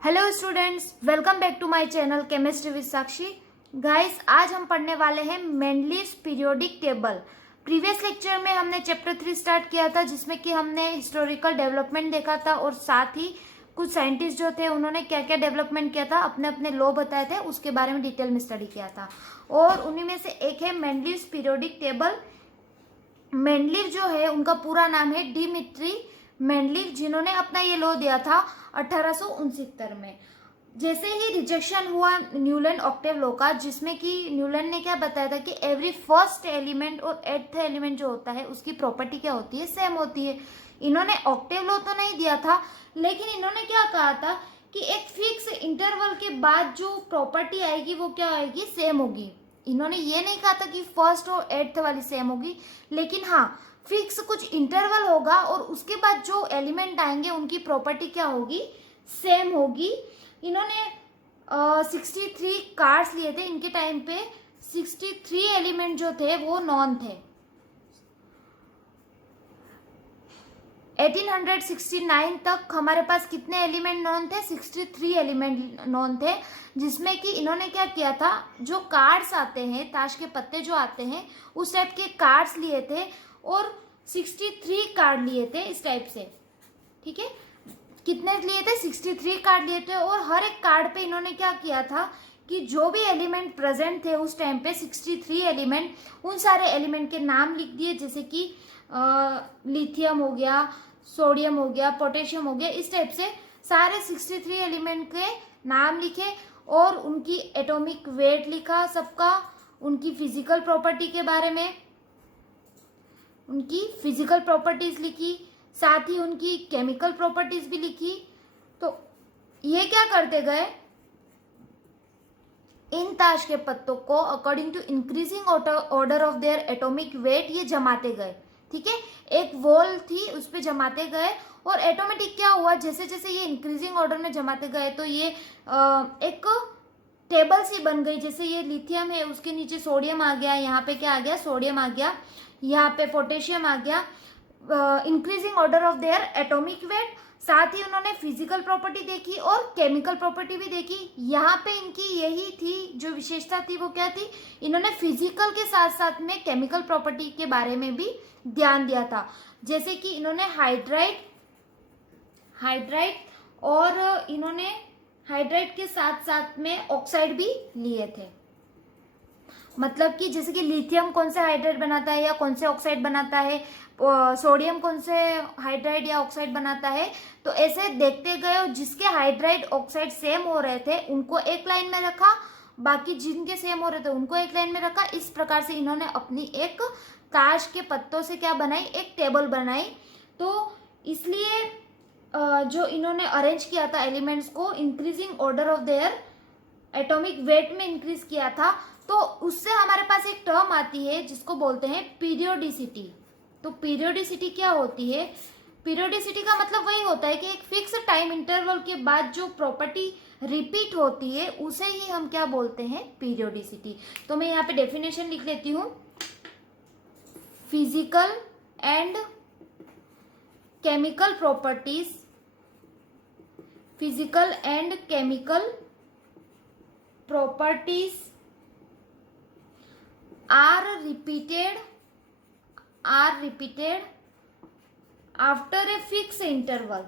Hello students, welcome back to my channel chemistry with Sakshi. Guys, आज हम पढ़ने वाले हैं Mendeleev's periodic table. Previous lecture में हमने चैप्टर 3 स्टार्ट किया था, जिसमें कि हमने हिस्टोरिकल डेवलपमेंट देखा था और साथ ही कुछ साइंटिस्ट जो थे उन्होंने क्या क्या डेवलपमेंट किया था, अपने अपने लॉ बताए थे, उसके बारे में डिटेल में स्टडी किया था। और उन्हीं में से एक है मेंडलीव्स पीरियोडिक टेबल। मेंडलीव जो है उनका पूरा नाम है डिमित्री मेंडलीव, जिन्होंने अपना ये लॉ दिया था 1869 में। जैसे ही रिजेक्शन हुआ न्यूलैंड ऑक्टेव लॉ का, जिसमें कि न्यूलैंड ने क्या बताया था कि एवरी फर्स्ट एलिमेंट और एट्थ एलिमेंट जो होता है उसकी प्रॉपर्टी क्या होती है, सेम होती है। इन्होंने ऑक्टेव लॉ तो नहीं दिया था, लेकिन इन्होंने क्या कहा था कि एक फिक्स इंटरवल के बाद जो प्रॉपर्टी आएगी वो क्या आएगी, सेम होगी। इन्होंने ये नहीं कहा था कि फर्स्ट और एट्थ वाली सेम होगी, लेकिन हाँ फिक्स कुछ इंटरवल होगा और उसके बाद जो एलिमेंट आएंगे उनकी प्रॉपर्टी क्या होगी, सेम होगी। इन्होंने 63 कार्ड्स लिए थे। इनके टाइम पे 63 एलिमेंट जो थे वो नॉन थे। 1869 तक हमारे पास कितने एलिमेंट नॉन थे, 63 एलिमेंट नॉन थे। जिसमें कि इन्होंने क्या किया था, जो कार्ड्स आते हैं, ताश के पत्ते जो आते हैं, उस टाइप के कार्ड्स लिए थे और 63 कार्ड लिए थे इस टाइप से। ठीक है, कितने लिए थे, 63 कार्ड लिए थे। और हर एक कार्ड पे इन्होंने क्या किया था कि जो भी एलिमेंट प्रेजेंट थे उस टाइम पे 63 एलिमेंट, उन सारे एलिमेंट के नाम लिख दिए। जैसे कि लिथियम हो गया, सोडियम हो गया, पोटेशियम हो गया, इस टाइप से सारे 63 एलिमेंट के नाम लिखे और उनकी एटॉमिक वेट लिखा सबका, उनकी फिजिकल प्रॉपर्टी के बारे में, उनकी फिजिकल प्रॉपर्टीज लिखी, साथ ही उनकी केमिकल प्रॉपर्टीज भी लिखी। तो ये क्या करते गए, इन ताश के पत्तों को according to increasing order of their atomic weight ये जमाते गए। ठीक है, एक वॉल थी उस पे जमाते गए और ऑटोमेटिक क्या हुआ, जैसे जैसे ये इंक्रीजिंग ऑर्डर में जमाते गए तो ये एक टेबल सी बन गई। जैसे ये लिथियम है, उसके नीचे सोडियम आ गया, यहाँ पे क्या आ गया, सोडियम आ गया, यहाँ पे पोटेशियम आ गया। Increasing order of their atomic wait, साथ ही उन्होंने फिजिकल प्रॉपर्टी देखी और केमिकल प्रॉपर्टी भी देखी। यहाँ पे इनकी यही थी जो विशेषता थी, वो क्या थी, इन्होंने फिजिकल के साथ साथ में केमिकल प्रॉपर्टी के बारे में भी ध्यान दिया था। जैसे कि इन्होंने हाइड्राइड और इन्होंने हाइड्राइड के साथ साथ में ऑक्साइड भी लिए थे। मतलब कि जैसे कि लिथियम कौन से हाइड्राइड बनाता है या कौन से ऑक्साइड बनाता है, सोडियम कौन से हाइड्राइड या ऑक्साइड बनाता है, तो ऐसे देखते गए और जिसके हाइड्राइड ऑक्साइड सेम हो रहे थे उनको एक लाइन में रखा, बाकी जिनके सेम हो रहे थे उनको एक लाइन में रखा। इस प्रकार से इन्होंने अपनी एक ताश के पत्तों से क्या बनाई, एक टेबल बनाई। तो इसलिए जो इन्होंने अरेंज किया था एलिमेंट्स को increasing order of their atomic wait में इंक्रीज किया था, तो उससे हमारे पास एक टर्म आती है जिसको बोलते हैं पीरियोडिसिटी। तो पीरियोडिसिटी क्या होती है, पीरियोडिसिटी का मतलब वही होता है कि एक फिक्स टाइम इंटरवल के बाद जो प्रॉपर्टी रिपीट होती है उसे ही हम क्या बोलते हैं, पीरियोडिसिटी। तो मैं यहाँ पे डेफिनेशन लिख लेती हूँ, physical and chemical properties, physical and chemical properties are repeated after a fixed interval।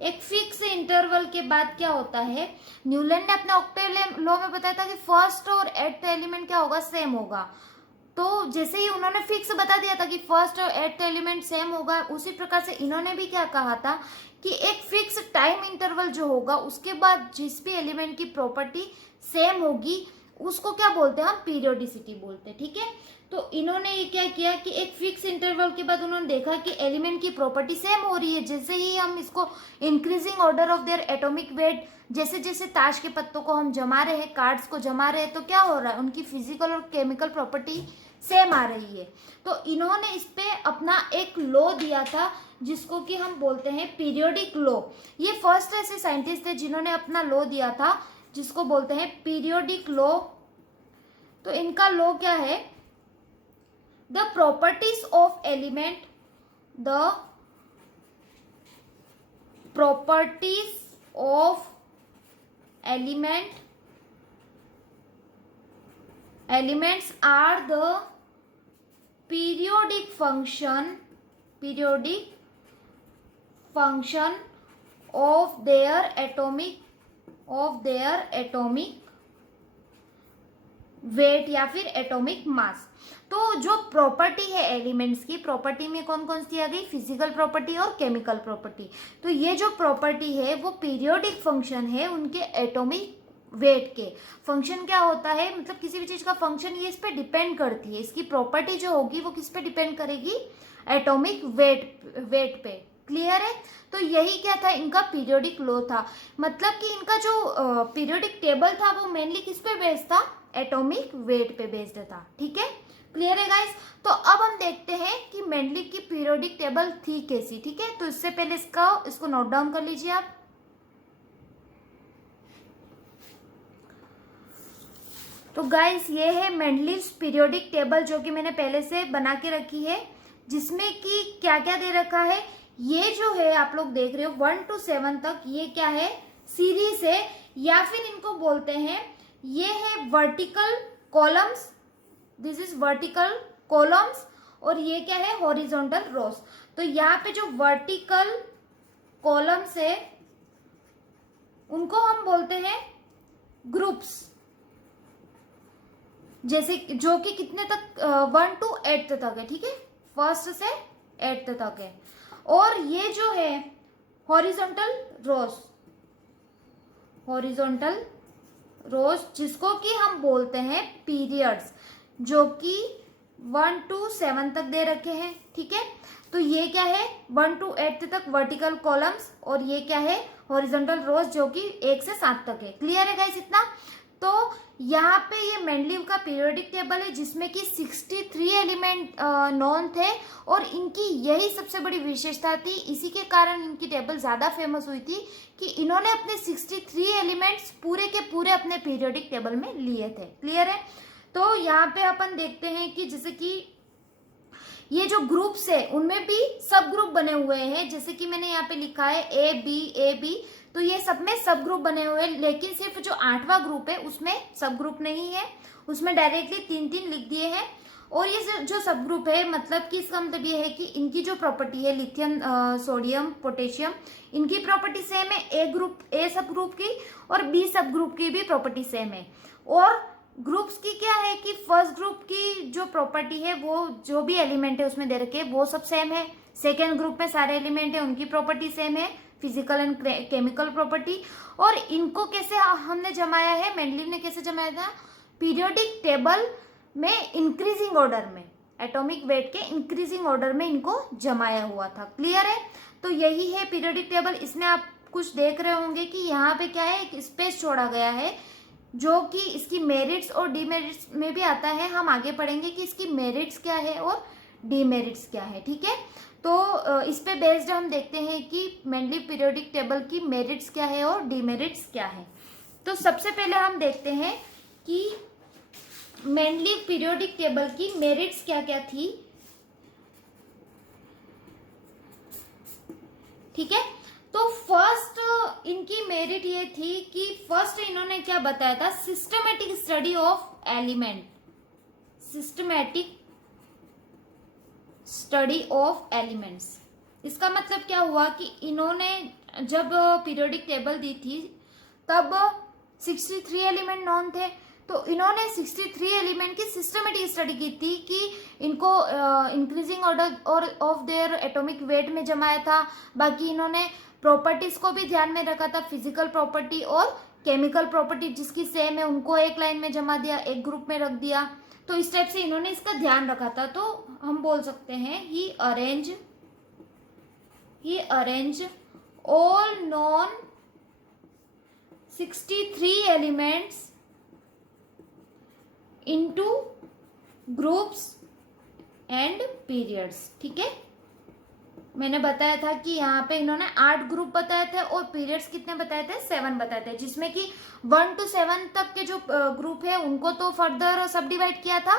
एक फिक्स इंटरवल के बाद क्या होता है, न्यूलैंड ने अपने ऑक्टेव लॉ में बताया था कि फर्स्ट और एट्थ एलिमेंट क्या होगा, सेम होगा। तो जैसे ही उन्होंने फिक्स बता दिया था कि फर्स्ट और एट्थ एलिमेंट सेम होगा, उसी प्रकार से इन्होंने भी क्या कहा था कि एक फिक्स टाइम इंटरवल जो होगा उसके बाद जिस भी एलिमेंट की प्रॉपर्टी सेम होगी उसको क्या बोलते हैं, हम पीरियोडिसिटी बोलते हैं। ठीक है, तो इन्होंने ये क्या किया कि एक फिक्स इंटरवल के बाद उन्होंने देखा कि एलिमेंट की प्रॉपर्टी सेम हो रही है। जैसे ही हम इसको increasing order of their atomic wait, जैसे जैसे ताश के पत्तों को हम जमा रहे हैं, कार्ड्स को जमा रहे हैं, तो क्या हो रहा है, उनकी फिजिकल और केमिकल प्रॉपर्टी सेम आ रही है। तो इन्होंने इस पे अपना एक लॉ दिया था जिसको कि हम बोलते हैं पीरियोडिक लॉ। ये फर्स्ट ऐसे साइंटिस्ट थे जिन्होंने अपना लॉ दिया था जिसको बोलते हैं पीरियोडिक लॉ। तो इनका लॉ क्या है, the properties of element, the properties of elements are the periodic function of their atomic weight या फिर एटॉमिक मास। तो जो प्रॉपर्टी है एलिमेंट्स की, प्रॉपर्टी में कौन कौन सी आ गई, फिजिकल प्रॉपर्टी और केमिकल प्रॉपर्टी। तो ये जो प्रॉपर्टी है वो पीरियोडिक फंक्शन है उनके एटॉमिक वेट के। फंक्शन क्या होता है, मतलब किसी भी चीज का फंक्शन ये इस पे डिपेंड करती है, इसकी प्रॉपर्टी जो होगी वो किस पे डिपेंड करेगी, एटॉमिक वेट पे। क्लियर है। तो यही क्या था, इनका पीरियोडिक लॉ था। मतलब कि इनका जो पीरियोडिक टेबल था वो मेनली किस पे बेस्ड था, एटॉमिक वेट पे बेस्ड था। ठीक है, क्लियर है गाइस। तो अब हम देखते हैं कि मेंडलीव की पीरियोडिक टेबल थी कैसी। ठीक है, तो इससे पहले इसको नोट डाउन कर लीजिए आप। तो गाइस ये है मेंडलीव्स पीरियोडिक टेबल जो कि मैंने पहले से बना के रखी है, जिसमें कि क्या क्या दे रखा है। ये जो है आप लोग देख रहे हो 1 to 7 तक, ये क्या है, सीरीज है, या फिर इनको बोलते हैं ये है vertical columns, this is vertical columns, और ये क्या है, हॉरिजॉन्टल रोज। तो यहाँ पे जो वर्टिकल कॉलम्स है उनको हम बोलते हैं ग्रुप्स, जैसे जो कि कितने तक, 1 to 8 तक है। ठीक है, 1 से 8 तक है। और ये जो है हॉरिजॉन्टल रोज जिसको कि हम बोलते हैं पीरियड्स, जो कि 1 to 7 तक दे रखे हैं। ठीक है, तो ये क्या है, 1 to 8 तक वर्टिकल कॉलम्स, और ये क्या है, हॉरिजॉन्टल रोज जो कि 1 से 7 तक है। क्लियर है गाइस इतना। तो यहाँ पे ये मेंडलीव का पीरियोडिक टेबल है जिसमें कि 63 एलिमेंट नॉन थे, और इनकी यही सबसे बड़ी विशेषता थी। इसी के कारण इनकी टेबल ज्यादा फेमस हुई थी कि इन्होंने अपने 63 एलिमेंट्स पूरे के पूरे अपने पीरियोडिक टेबल में लिए थे। क्लियर है। तो यहाँ पे अपन देखते हैं कि जैसे कि ये जो ग्रुप्स है उनमें भी सब ग्रुप बने हुए हैं, जैसे कि मैंने यहाँ पे लिखा है ए बी, तो ये सब में सब ग्रुप बने हुए हैं। लेकिन सिर्फ जो 8वां ग्रुप है उसमें सब ग्रुप नहीं है, उसमें डायरेक्टली 3-3 लिख दिए हैं। और ये जो सब ग्रुप है, मतलब कि इसका मतलब ये है कि इनकी जो प्रॉपर्टी है, लिथियम, सोडियम, पोटेशियम, इनकी प्रॉपर्टी सेम है। ए सब ग्रुप की और बी सब ग्रुप की भी प्रॉपर्टी सेम है। और ग्रुप्स की क्या है कि फर्स्ट ग्रुप की जो प्रॉपर्टी है वो जो भी एलिमेंट है उसमें दे रखे हैं वो सब सेम है। सेकेंड ग्रुप में सारे एलिमेंट है उनकी प्रॉपर्टी सेम है, फिजिकल एंड केमिकल प्रॉपर्टी। और इनको कैसे हमने जमाया है, मेंडलीव ने कैसे जमाया था, पीरियोडिक टेबल में इंक्रीजिंग ऑर्डर में, एटॉमिक वेट के इंक्रीजिंग ऑर्डर में इनको जमाया हुआ था। क्लियर है। तो यही है पीरियोडिक टेबल। इसमें आप कुछ देख रहे होंगे कि यहाँ पे क्या है, एक स्पेस छोड़ा गया है जो कि इसकी मेरिट्स और डीमेरिट्स में भी आता है। हम आगे पढ़ेंगे कि इसकी मेरिट्स क्या है और डीमेरिट्स क्या है। ठीक है, तो इस पे बेस्ड हम देखते हैं कि मेंडलीव पीरियोडिक टेबल की मेरिट्स क्या है और डीमेरिट्स क्या है। तो सबसे पहले हम देखते हैं कि मेंडलीव पीरियोडिक टेबल की मेरिट्स क्या क्या थी। ठीक है, तो फर्स्ट इनकी मेरिट ये थी कि फर्स्ट इन्होंने क्या बताया था, systematic study of element, systematic study of elements. इसका मतलब क्या हुआ कि इन्होंने जब पीरियोडिक टेबल दी थी तब 63 एलिमेंट नॉन थे, तो इन्होंने 63 एलिमेंट की सिस्टमेटिक स्टडी की थी कि इनको इंक्रीजिंग ऑर्डर और ऑफ देयर एटॉमिक वेट में जमाया था। बाकी इन्होंने प्रॉपर्टीज को भी ध्यान में रखा था, फिजिकल प्रॉपर्टी और केमिकल प्रॉपर्टी जिसकी सेम है उनको एक लाइन में जमा दिया, एक ग्रुप में रख दिया। तो इस टाइप से इन्होंने इसका ध्यान रखा था। तो हम बोल सकते हैं he arrange all non 63 elements into groups and periods. ठीक है, मैंने बताया था कि यहाँ पे इन्होंने 8 ग्रुप बताए थे और पीरियड्स कितने बताए थे, 7 बताए थे, जिसमें कि 1 to 7 तक के जो ग्रुप है उनको तो फर्दर सब डिवाइड किया था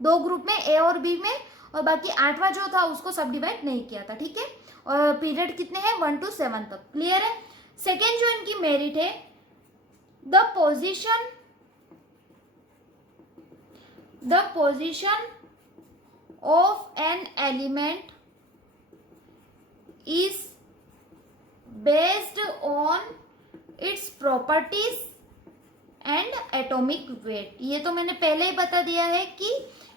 2 ग्रुप में, ए और बी में, और बाकी 8वां जो था उसको सब डिवाइड नहीं किया था। ठीक है, और पीरियड कितने हैं, 1 to 7 तक। क्लियर है। सेकेंड जो इनकी मेरिट है, the position of an element is based on its properties and atomic weight. ये तो मैंने पहले ही बता दिया है कि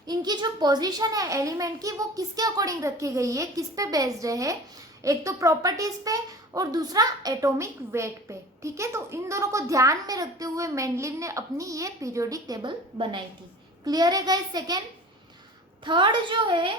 इनकी जो पोजीशन है एलिमेंट की वो किसके अकॉर्डिंग रखी गई है, किस पे बेस्ड है, एक तो प्रॉपर्टीज पे और दूसरा एटॉमिक वेट पे। ठीक है, तो इन दोनों को ध्यान में रखते हुए मेंडलीव ने अपनी ये पीरियोडिक टेबल बनाई थी। क्लियर है गाइस। सेकेंड, थर्ड जो है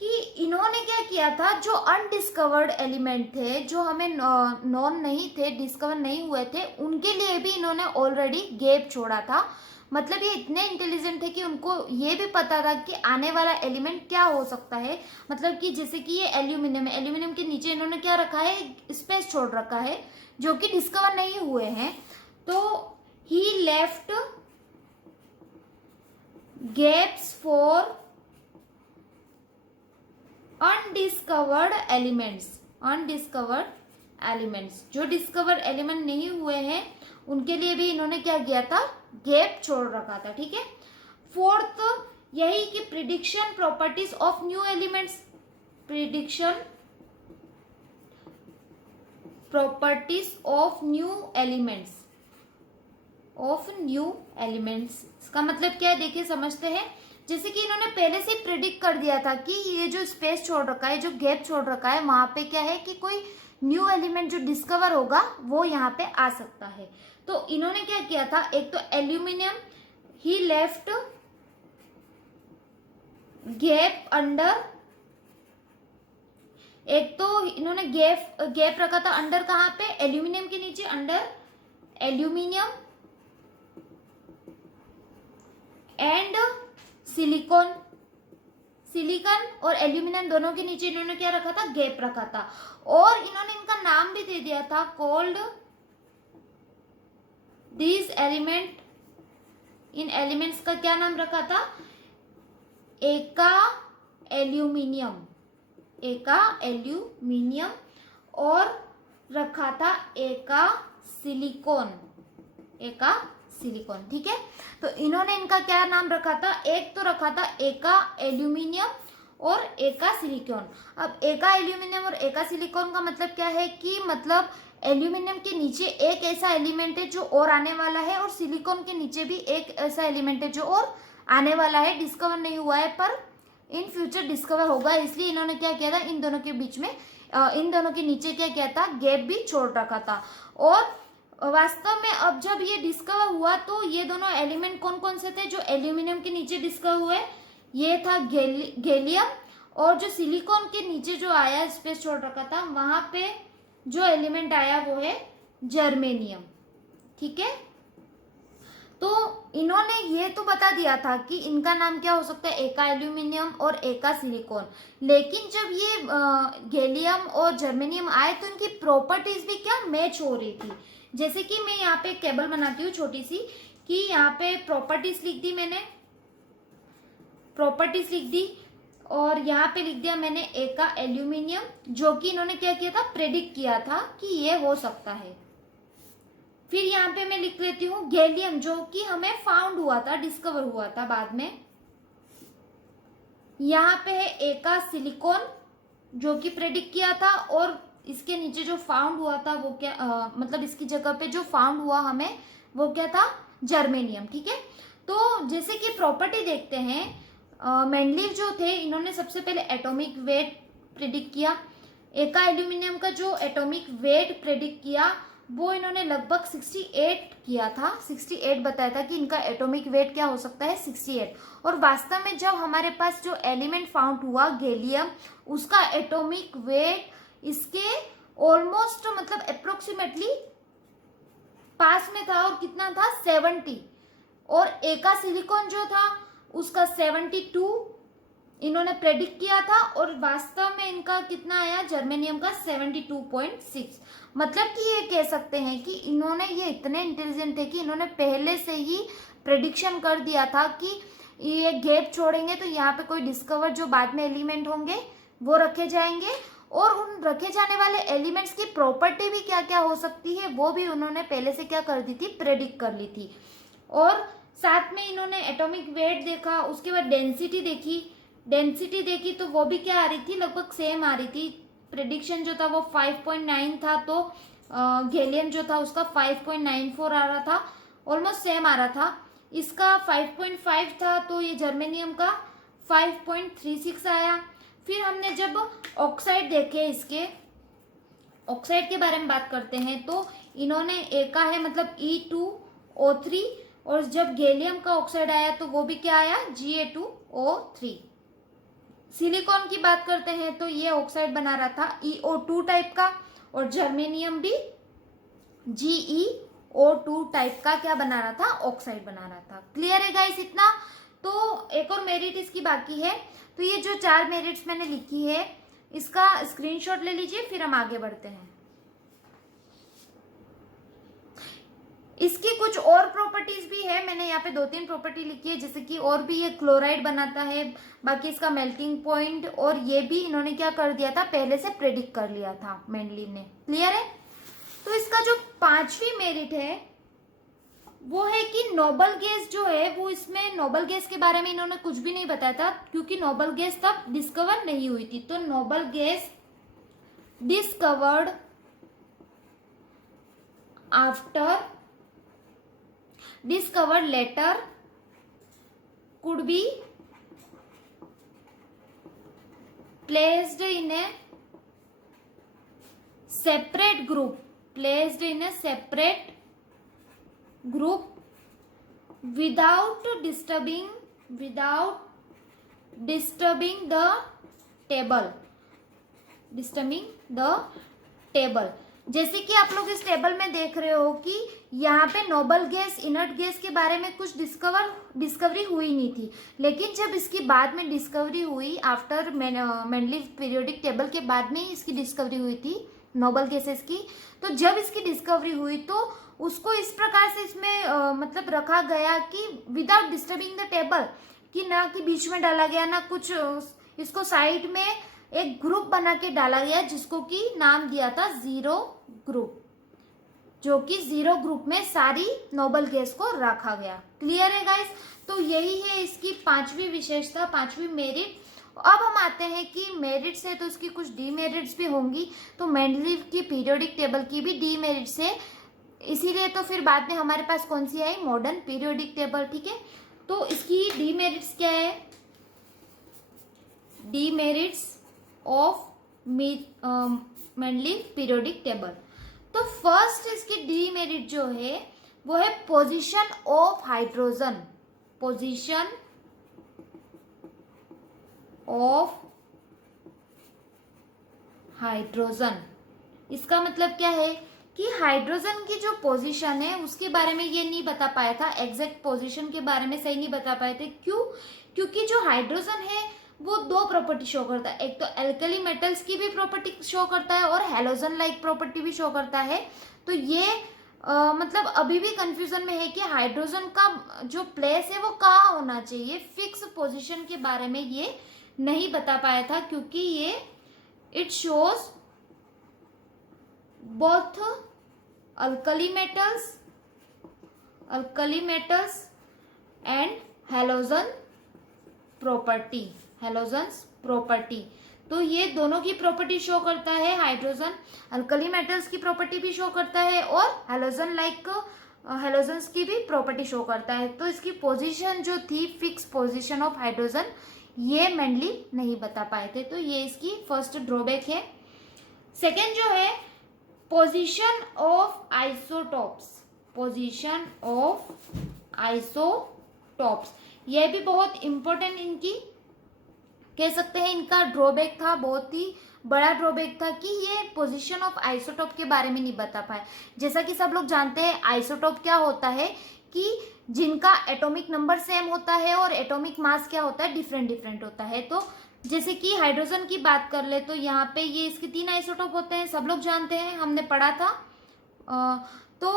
कि इन्होंने क्या किया था, जो अनडिस्कवर्ड एलिमेंट थे, जो हमें नॉन नहीं थे, डिस्कवर नहीं हुए थे, उनके लिए भी इन्होंने ऑलरेडी गैप छोड़ा था। मतलब ये इतने इंटेलिजेंट थे कि उनको ये भी पता था कि आने वाला एलिमेंट क्या हो सकता है। मतलब कि जैसे कि ये एल्यूमिनियम है, एल्यूमिनियम के नीचे इन्होंने क्या रखा है, स्पेस छोड़ रखा है जो कि डिस्कवर नहीं हुए हैं। तो he left gaps for undiscovered elements, जो डिस्कवर एलिमेंट नहीं हुए हैं उनके लिए भी इन्होंने क्या किया था, गैप छोड़ रखा था। ठीक है। फोर्थ यही कि prediction properties of new elements, prediction properties of new elements इसका मतलब क्या है, देखिए समझते हैं। जैसे कि इन्होंने पहले से प्रिडिक्ट कर दिया था कि ये जो स्पेस छोड़ रखा है, जो गैप छोड़ रखा है, वहां पे क्या है कि कोई न्यू एलिमेंट जो डिस्कवर होगा वो यहाँ पे आ सकता है। तो इन्होंने क्या किया था, एक तो एल्यूमिनियम ही लेफ्ट गैप अंडर, एक तो इन्होंने गैप रखा था अंडर, कहाँ पे, एल्यूमिनियम के नीचे, अंडर एल्यूमिनियम एंड सिलिकॉन और एल्यूमिनियम दोनों के नीचे इन्होंने क्या रखा था, गैप रखा था। और इन्होंने इनका नाम भी दे दिया था, called this element, in elements का क्या नाम रखा था, एका एल्यूमिनियम और रखा था एका सिलिकॉन। ठीक है, तो इन्होंने इनका क्या नाम रखा था, एक तो रखा था एका एल्यूमिनियम और एका सिलिकॉन। अब एका एल्यूमिनियम और एका सिलिकॉन का मतलब क्या है कि मतलब एल्यूमिनियम के नीचे एक ऐसा एलिमेंट है जो और आने वाला है, और सिलिकॉन के नीचे भी एक ऐसा एलिमेंट है जो और आने वाला है, डिस्कवर नहीं हुआ है पर इन फ्यूचर डिस्कवर होगा। इसलिए इन्होंने क्या किया था, इन दोनों के बीच में, इन दोनों के नीचे क्या किया था, गैप भी छोड़ रखा था। और वास्तव में अब जब ये डिस्कवर हुआ तो ये दोनों एलिमेंट कौन कौन से थे जो एल्यूमिनियम के नीचे डिस्कवर हुए, ये था गैलियम, और जो सिलिकॉन के नीचे जो आया, स्पेस छोड़ रखा था, वहां पे जो एलिमेंट आया वो है जर्मेनियम। ठीक है, तो इन्होंने ये तो बता दिया था कि इनका नाम क्या हो सकता है, एका एल्यूमिनियम और एका सिलिकॉन। लेकिन जब ये गैलियम और जर्मेनियम आए तो इनकी प्रॉपर्टीज भी क्या मैच हो रही थी। जैसे कि मैं यहाँ पे टेबल बनाती हूँ छोटी सी, कि यहाँ पे प्रॉपर्टीज लिख दी मैंने, और यहाँ पे लिख दिया मैंने एका एल्यूमिनियम, जो कि इन्होंने क्या किया था, प्रेडिक्ट किया था कि ये हो सकता है। फिर यहाँ पे मैं लिख लेती हूँ गैलियम, जो कि हमें फाउंड हुआ था, डिस्कवर हुआ था बाद में। यहाँ पे है एका सिलिकॉन, जो कि प्रेडिक्ट किया था, और इसके नीचे जो फाउंड हुआ था वो क्या, मतलब इसकी जगह पे जो फाउंड हुआ हमें वो क्या था, जर्मेनियम। ठीक है, तो जैसे कि प्रॉपर्टी देखते हैं, मेंडलीव जो थे इन्होंने सबसे पहले एटॉमिक वेट प्रेडिक्ट किया। एका एल्यूमिनियम का जो एटॉमिक वेट प्रेडिक्ट किया वो इन्होंने लगभग 68 किया था, 68 बताया था कि इनका एटॉमिक वेट क्या हो सकता है, 68। और वास्तव में जब हमारे पास जो एलिमेंट फाउंड हुआ गैलियम, उसका एटॉमिक वेट इसके ऑलमोस्ट मतलब अप्रोक्सीमेटली पास में था, और कितना था, 70। और एका सिलिकॉन जो था उसका 72 इन्होंने प्रेडिक्ट किया था, और वास्तव में इनका कितना आया, जर्मेनियम का 72.6। मतलब कि ये कह सकते हैं कि इन्होंने, ये इतने इंटेलिजेंट थे कि इन्होंने पहले से ही प्रेडिक्शन कर दिया था कि ये गैप छोड़ेंगे तो यहाँ पे कोई डिस्कवर जो बाद में एलिमेंट होंगे वो रखे जाएंगे, और उन रखे जाने वाले एलिमेंट्स की प्रॉपर्टी भी क्या क्या हो सकती है वो भी उन्होंने पहले से क्या कर दी थी, प्रेडिक्ट कर ली थी। और साथ में इन्होंने एटॉमिक वेट देखा, उसके बाद डेंसिटी देखी तो वो भी क्या आ रही थी, लगभग सेम आ रही थी। प्रेडिक्शन जो था वो 5.9 था, तो गैलियम जो था उसका 5.94 आ रहा था, ऑलमोस्ट सेम आ रहा था। इसका 5.5 था, तो ये जर्मेनियम का 5.36 आया। फिर हमने जब ऑक्साइड देखे, इसके ऑक्साइड के बारे में बात करते हैं तो इन्होंने एका है मतलब E2O3, और जब गैलियम का ऑक्साइड आया तो वो भी क्या आया, Ga2O3। सिलिकॉन की बात करते हैं तो ये ऑक्साइड बना रहा था EO2 टाइप का, और जर्मेनियम भी GeO2 टाइप का क्या बना रहा था, ऑक्साइड बना रहा था। क्लियर है गाइस इतना? तो एक और मेरिट इसकी बाकी है। तो ये जो 4 मेरिट्स मैंने लिखी है इसका स्क्रीनशॉट ले लीजिए, फिर हम आगे बढ़ते हैं। इसकी कुछ और प्रॉपर्टीज भी है, मैंने यहाँ पे 2-3 प्रॉपर्टी लिखी है, जैसे कि और भी ये क्लोराइड बनाता है, बाकी इसका मेल्टिंग पॉइंट, और ये भी इन्होंने क्या कर दिया था, पहले से प्रेडिक्ट कर लिया था मेंडलीव ने। क्लियर है? तो इसका जो 5वीं मेरिट है वो है कि नोबल गैस जो है वो, इसमें नोबल गैस के बारे में इन्होंने कुछ भी नहीं बताया था, क्योंकि नोबल गैस तब डिस्कवर नहीं हुई थी। तो noble gas discovered after, discovered later, could be placed in a separate group, without disturbing the table। जैसे कि आप लोग इस टेबल में देख रहे हो कि यहाँ पे नोबल गैस, इनर्ट गैस के बारे में कुछ डिस्कवरी हुई नहीं थी, लेकिन जब इसकी बाद में डिस्कवरी हुई, आफ्टर मेंडलीव पीरियोडिक टेबल के बाद में ही इसकी डिस्कवरी हुई थी नोबल गैसेस की। तो जब इसकी डिस्कवरी हुई तो उसको इस प्रकार से इसमें मतलब रखा गया कि विदाउट डिस्टर्बिंग द टेबल, कि ना कि बीच में डाला गया ना कुछ, इसको साइड में एक ग्रुप बना के डाला गया जिसको कि नाम दिया था जीरो ग्रुप, जो कि जीरो ग्रुप में सारी नोबल गैस को रखा गया। क्लियर है गाइस? तो यही है इसकी 5वीं विशेषता, 5वीं मेरिट। अब हम आते हैं कि मेरिट्स है तो इसकी कुछ डीमेरिट्स भी होंगी, तो मेंडलीव की पीरियोडिक टेबल की भी डीमेरिट्स है, इसीलिए तो फिर बाद में हमारे पास कौन सी आई, मॉडर्न पीरियोडिक टेबल। ठीक है, तो इसकी डीमेरिट्स क्या है, demerits of Mendeleev periodic table. तो फर्स्ट इसकी डीमेरिट जो है वो है position of hydrogen, position of hydrogen. इसका मतलब क्या है कि हाइड्रोजन की जो पोजीशन है उसके बारे में ये नहीं बता पाया था, एग्जैक्ट पोजीशन के बारे में सही नहीं बता पाए थे। क्यों? क्योंकि जो हाइड्रोजन है वो 2 प्रॉपर्टी शो करता है, एक तो एल्कली मेटल्स की भी प्रॉपर्टी शो करता है और हैलोजन लाइक प्रॉपर्टी भी शो करता है। तो ये मतलब अभी भी कंफ्यूजन में है कि हाइड्रोजन का जो प्लेस है वो कहाँ होना चाहिए, फिक्स पोजीशन के बारे में ये नहीं बता पाया था, क्योंकि ये it shows both alkali metals and halogen property. तो ये दोनों की प्रॉपर्टी शो करता है हाइड्रोजन, अल्कली मेटल्स की प्रॉपर्टी भी शो करता है और हैलोजन्स की भी प्रॉपर्टी शो करता है। तो इसकी पोजीशन जो थी, फिक्स पोजीशन ऑफ हाइड्रोजन, ये मेंडलीव नहीं बता पाए थे, तो ये इसकी फर्स्ट ड्रॉबैक है। सेकेंड जो है पोजीशन ऑफ आइसोटॉप्स, यह भी बहुत इंपॉर्टेंट इनकी कह सकते हैं, इनका ड्रॉबैक था, बहुत ही बड़ा ड्रॉबैक था कि ये पोजीशन ऑफ आइसोटॉप के बारे में नहीं बता पाए। जैसा कि सब लोग जानते हैं आइसोटॉप क्या होता है, कि जिनका एटॉमिक नंबर सेम होता है और एटॉमिक मास क्या होता है, डिफरेंट होता है। तो जैसे कि हाइड्रोजन की बात कर ले तो यहाँ पे ये इसके 3 आइसोटॉप होते हैं, सब लोग जानते हैं, हमने पढ़ा था। तो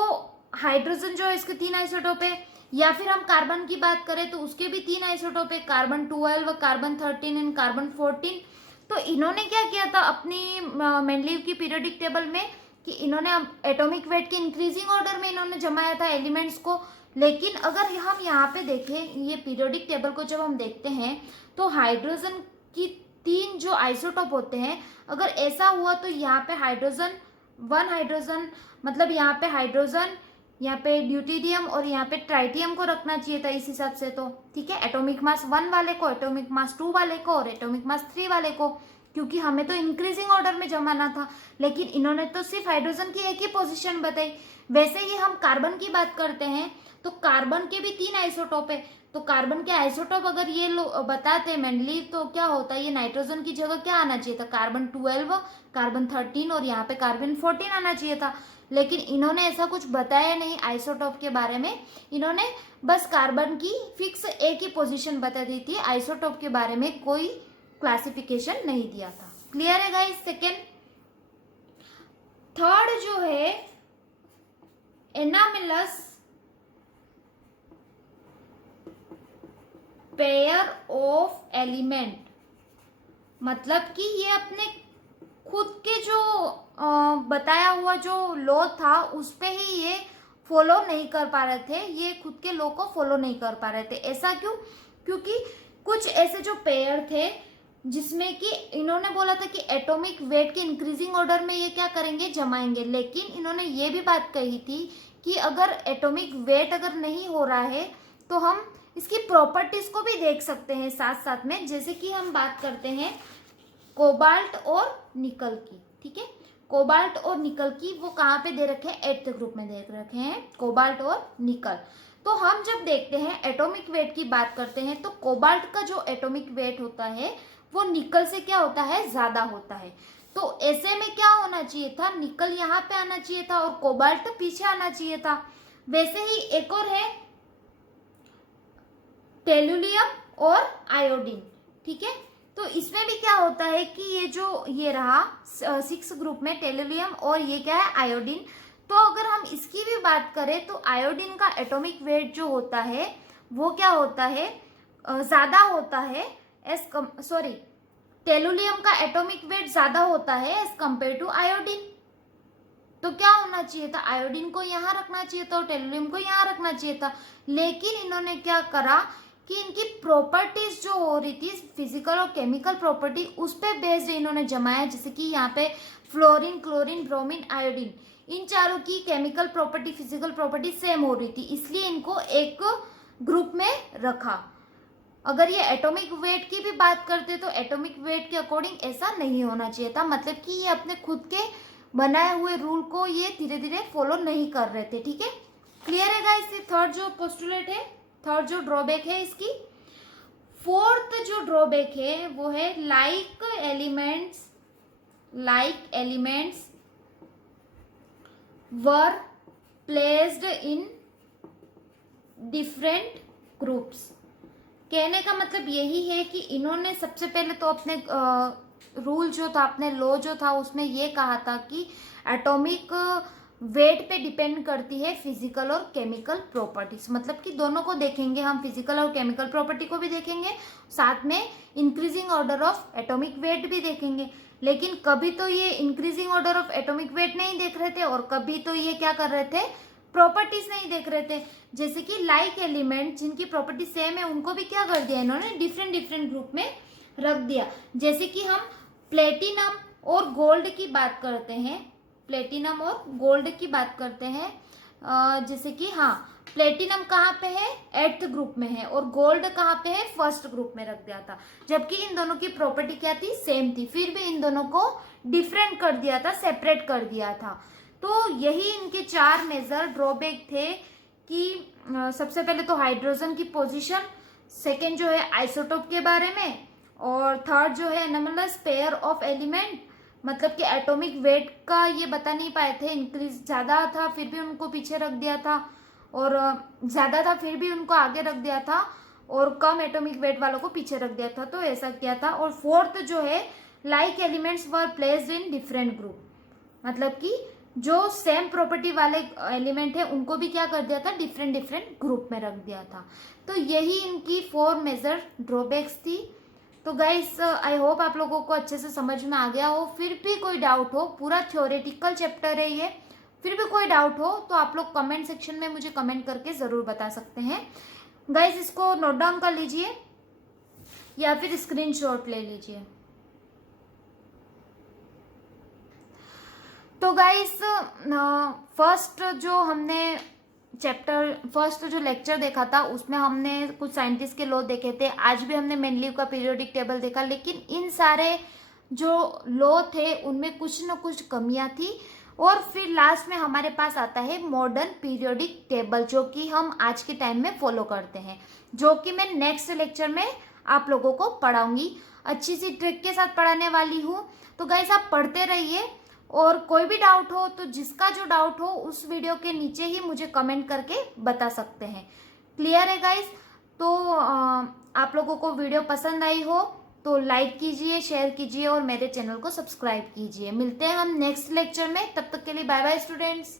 हाइड्रोजन जो है इसके 3 आइसोटॉप है। या फिर हम कार्बन की बात करें तो उसके भी 3 आइसोटॉप है, कार्बन 12, कार्बन 13 एंड कार्बन 14। तो इन्होंने क्या किया था अपनी मेंडलीव की पीरियोडिक टेबल में कि इन्होंने एटॉमिक वेट के इंक्रीजिंग ऑर्डर में इन्होंने जमाया था एलिमेंट्स को। लेकिन अगर हम यहाँ पे देखें ये पीरियोडिक टेबल को जब हम देखते हैं तो हाइड्रोजन की 3 जो आइसोटोप होते हैं, अगर ऐसा हुआ तो यहाँ पे हाइड्रोजन 1 हाइड्रोजन, मतलब यहाँ पे हाइड्रोजन, यहाँ पे ड्यूटेरियम और यहाँ पे ट्राइटियम को रखना चाहिए था इस हिसाब से। तो ठीक है, एटॉमिक मास 1 वाले को, एटॉमिक मास 2 वाले को और एटॉमिक मास 3 वाले को, क्योंकि हमें तो इंक्रीजिंग ऑर्डर में जमाना था। लेकिन इन्होंने तो सिर्फ हाइड्रोजन की एक ही पोजीशन बताई। वैसे ही हम कार्बन की बात करते हैं तो कार्बन के भी 3 आइसोटोप है। तो कार्बन के आइसोटोप अगर ये बताते मेंडलीव तो क्या होता है, ये नाइट्रोजन की जगह क्या आना चाहिए था, कार्बन 12, कार्बन 13 और यहाँ पे कार्बन 14 आना चाहिए था। लेकिन इन्होंने ऐसा कुछ बताया नहीं आइसोटोप के बारे में। इन्होंने बस कार्बन की फिक्स एक ही पोजीशन बता दी थी, आइसोटोप के बारे में कोई क्लासिफिकेशन नहीं दिया था। क्लियर है गाइस? सेकेंड। थर्ड जो है एनामिलस पेयर ऑफ एलिमेंट, मतलब कि ये अपने खुद के जो बताया हुआ जो लॉ था उस पे ही ये फॉलो नहीं कर पा रहे थे, ये खुद के लॉ को फॉलो नहीं कर पा रहे थे। ऐसा क्यों? क्योंकि कुछ ऐसे जो पेयर थे जिसमें कि इन्होंने बोला था कि एटॉमिक वेट के इंक्रीजिंग ऑर्डर में ये क्या करेंगे, जमाएंगे। लेकिन इन्होंने ये भी बात कही थी कि अगर एटॉमिक वेट अगर नहीं हो रहा है तो हम इसकी प्रॉपर्टीज को भी देख सकते हैं साथ साथ में। जैसे कि हम बात करते हैं कोबाल्ट और निकल की, ठीक है, कोबाल्ट और निकल की, वो कहाँ पे दे रखे हैं, 8th ग्रुप में दे रखे हैं कोबाल्ट और निकल। तो हम जब देखते हैं एटॉमिक वेट की बात करते हैं तो कोबाल्ट का जो एटॉमिक वेट होता है वो निकल से क्या होता है, ज्यादा होता है। तो ऐसे में क्या होना चाहिए था, निकल यहाँ पे आना चाहिए था और कोबाल्ट पीछे आना चाहिए था। वैसे ही एक और है टेलुरियम और आयोडीन, ठीक है। तो इसमें भी क्या होता है कि ये जो ये रहा 6 ग्रुप में टेलुरियम और ये क्या है, आयोडीन। तो अगर हम इसकी भी बात करें तो आयोडीन का एटॉमिक वेट जो होता है वो क्या होता है, ज्यादा होता है टेलुरियम का एटॉमिक वेट ज्यादा होता है एज कंपेयर टू आयोडीन। तो क्या होना चाहिए था, आयोडीन को यहाँ रखना चाहिए था और टेलुरियम को यहाँ रखना चाहिए था। लेकिन इन्होंने क्या करा कि इनकी प्रॉपर्टीज जो हो रही थी फिजिकल और केमिकल प्रॉपर्टी, उस पे बेस्ड इन्होंने जमाया। जैसे कि यहाँ पे फ्लोरीन, क्लोरीन, ब्रोमीन, आयोडीन, इन चारों की chemical property, physical property same हो रही थी, इसलिए इनको एक ग्रुप में रखा। अगर ये एटॉमिक वेट की भी बात करते तो एटॉमिक वेट के अकॉर्डिंग ऐसा नहीं होना चाहिए था, मतलब कि ये अपने खुद के बनाए हुए रूल को ये धीरे धीरे फॉलो नहीं कर रहे थे, ठीक है। क्लियर है गाइस? ये थर्ड जो पोस्टुलेट है, थर्ड जो ड्रॉबैक है इसकी। फोर्थ जो ड्रॉबैक है वो है like elements were placed in different groups. कहने का मतलब यही है कि इन्होंने सबसे पहले तो अपने रूल जो था, अपने लॉ जो था, उसमें ये कहा था कि एटॉमिक वेट पे डिपेंड करती है फिजिकल और केमिकल प्रॉपर्टीज। मतलब कि दोनों को देखेंगे हम, फिजिकल और केमिकल प्रॉपर्टी को भी देखेंगे, साथ में increasing order of atomic weight भी देखेंगे। लेकिन कभी तो ये increasing order of atomic weight नहीं देख रहे थे और कभी तो ये क्या कर रहे थे, प्रॉपर्टीज नहीं देख रहे थे। जैसे कि लाइक एलिमेंट जिनकी प्रॉपर्टी सेम है उनको भी क्या कर दिया इन्होंने, डिफरेंट डिफरेंट ग्रुप में रख दिया। जैसे कि हम प्लेटिनम और गोल्ड की बात करते हैं, प्लेटिनम और गोल्ड की बात करते हैं। जैसे कि हाँ, प्लेटिनम कहाँ पे है, 8th ग्रुप में है और गोल्ड कहाँ पे है, 1st ग्रुप में रख दिया था। जबकि इन दोनों की प्रॉपर्टी क्या थी, सेम थी, फिर भी इन दोनों को डिफरेंट कर दिया था, सेपरेट कर दिया था। तो यही इनके 4 मेजर ड्रॉबैक थे कि सबसे पहले तो हाइड्रोजन की पोजीशन, सेकेंड जो है आइसोटोप के बारे में, और थर्ड जो है एनामलस पेयर ऑफ एलिमेंट, मतलब कि एटॉमिक वेट का ये बता नहीं पाए थे, इंक्रीज ज्यादा था फिर भी उनको पीछे रख दिया था, और ज्यादा था फिर भी उनको आगे रख दिया था, और कम एटॉमिक वेट वालों को पीछे रख दिया था, तो ऐसा किया था। और फोर्थ जो है like elements were placed in different group, मतलब कि जो सेम प्रॉपर्टी वाले एलिमेंट है उनको भी क्या कर दिया था, डिफरेंट डिफरेंट ग्रुप में रख दिया था। तो यही इनकी 4 मेजर ड्रॉबैक्स थी। तो गाइस आई होप आप लोगों को अच्छे से समझ में आ गया हो। फिर भी कोई डाउट हो, पूरा थ्योरेटिकल चैप्टर है ये, फिर भी कोई डाउट हो तो आप लोग कमेंट सेक्शन में मुझे कमेंट करके ज़रूर बता सकते हैं। गाइस इसको नोट डाउन कर लीजिए या फिर स्क्रीनशॉट ले लीजिए। तो गाइस फर्स्ट जो लेक्चर देखा था उसमें हमने कुछ साइंटिस्ट के लॉ देखे थे। आज भी हमने मेंडलीव का पीरियोडिक टेबल देखा, लेकिन इन सारे जो लॉ थे उनमें कुछ न कुछ कमियां थी। और फिर लास्ट में हमारे पास आता है मॉडर्न पीरियोडिक टेबल, जो कि हम आज के टाइम में फॉलो करते हैं, जो कि मैं नेक्स्ट लेक्चर में आप लोगों को पढ़ाऊंगी। अच्छी सी ट्रिक के साथ पढ़ाने वाली हूँ। तो गाइस आप पढ़ते रहिए, और कोई भी डाउट हो तो जिसका जो डाउट हो उस वीडियो के नीचे ही मुझे कमेंट करके बता सकते हैं। क्लियर है गाइस? तो आप लोगों को वीडियो पसंद आई हो तो लाइक कीजिए, शेयर कीजिए और मेरे चैनल को सब्सक्राइब कीजिए। मिलते हैं हम नेक्स्ट लेक्चर में, तब तक के लिए बाय बाय स्टूडेंट्स।